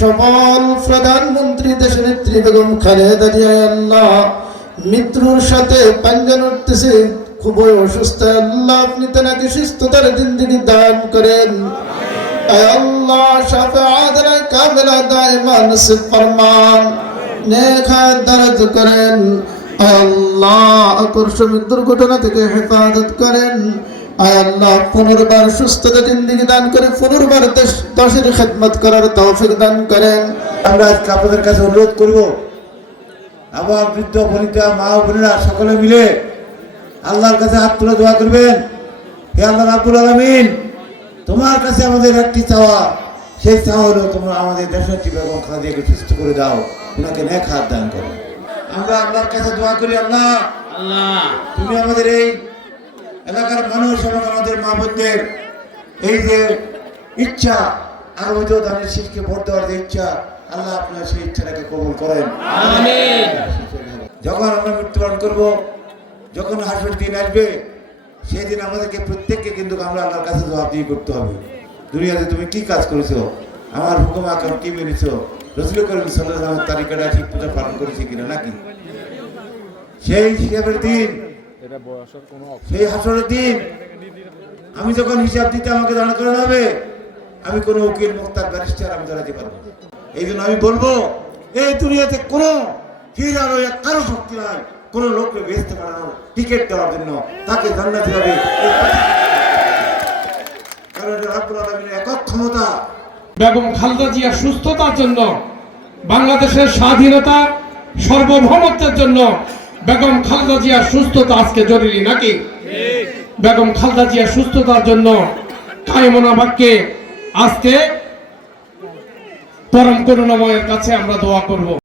সফল প্রধানমন্ত্রী দেশনেত্রী বেগম খালেদা জিয়া আল্লাহ মৃত্যুর সাথে পাঞ্জা লড়তেছে, খুবই অসুস্থ। আল্লাহ আপনি তাকে সুস্থতার জিন্দেগি দান করেন। আল্লাহ শাফাআত কামিলা দাইমা নসিব ফরমান, নেক হায়াত দারাজ করেন। আল্লাহ আকস্মিক দুর্ঘটনা থেকে হেফাজত করেন। আল্লাহ পুনর্বার সুস্থতা জিন্দেগি দান করে পুনর্বার দেশের খেদমত করার তৌফিক দান করেন। আমরা আজকে আপনাদের কাছে অনুরোধ করব, আবার বৃদ্ধ বনিতা মা ও বোনেরা সকলে মিলে আল্লাহর কাছে হাত তুলে দোয়া করবেন। হে আল্লাহ রাব্বুল আলামিন, তোমার কাছে আমাদের একটি চাওয়া, সেই চাওয়া হলো তোমরা আমাদের দেশনেত্রী বেগম খালেদাকে সুস্থ করে দাও, ওনাকে নেক হায়াত দান করো। আমরা আল্লাহর কাছে দোয়া করি, আল্লাহ তুমি আমাদের এই এলাকার মানুষ এবং আমাদের মা বোনদের এই যে ইচ্ছা, আগামী দানের শীষকে ভোট দেওয়ার যে ইচ্ছা, আল্লাহ আপনার সেই ইচ্ছাটাকে কবুল করেন। যখন আমরা মৃত্যুবরণ করব, যখন হাসরের দিন আসবে, সেই দিন আমাদেরকে প্রত্যেককে কিন্তু আমরা আল্লাহর কাছে জবাবদিহি করতে হবে। দুনিয়াতে তুমি কি কাজ করেছো, আমার হুকুম আকাম কি মেনেছো, রাসূল করিম সাল্লাল্লাহু আলাইহি ওয়াসাল্লামের তারিকাটা ঠিক মতো পালন করেছি কিনা নাকি, সেই হিসাবের দিন, সেই হাসরের দিন আমি যখন হিসাব দিতে আমাকে দাঁড় করানো হবে, আমি কোনো উকিল মুক্তার ব্যারিস্টার আমি দাঁড়াতে পারবো। এই জন্য আমি বলবো, এই দুনিয়াতে কোনো হিরার কারো শক্তি নাই কোনো লোককে বেচতে পারানোর, টিকিট দেওয়ার জন্য তাকে জান্নাতে যাবে, কারণ রাব্বুল আলামিনের একক ক্ষমতা। বেগম খালেদা জিয়ার সুস্থতার জন্য, বাংলাদেশের স্বাধীনতা সার্বভৌমত্বের জন্য বেগম খালেদা জিয়ার সুস্থতা আজকে জরুরি নাকি? বেগম খালেদা জিয়ার সুস্থতার জন্য কায়মনা বাক্যে আজকে পরম করুণাময়ের কাছে আমরা দোয়া করব।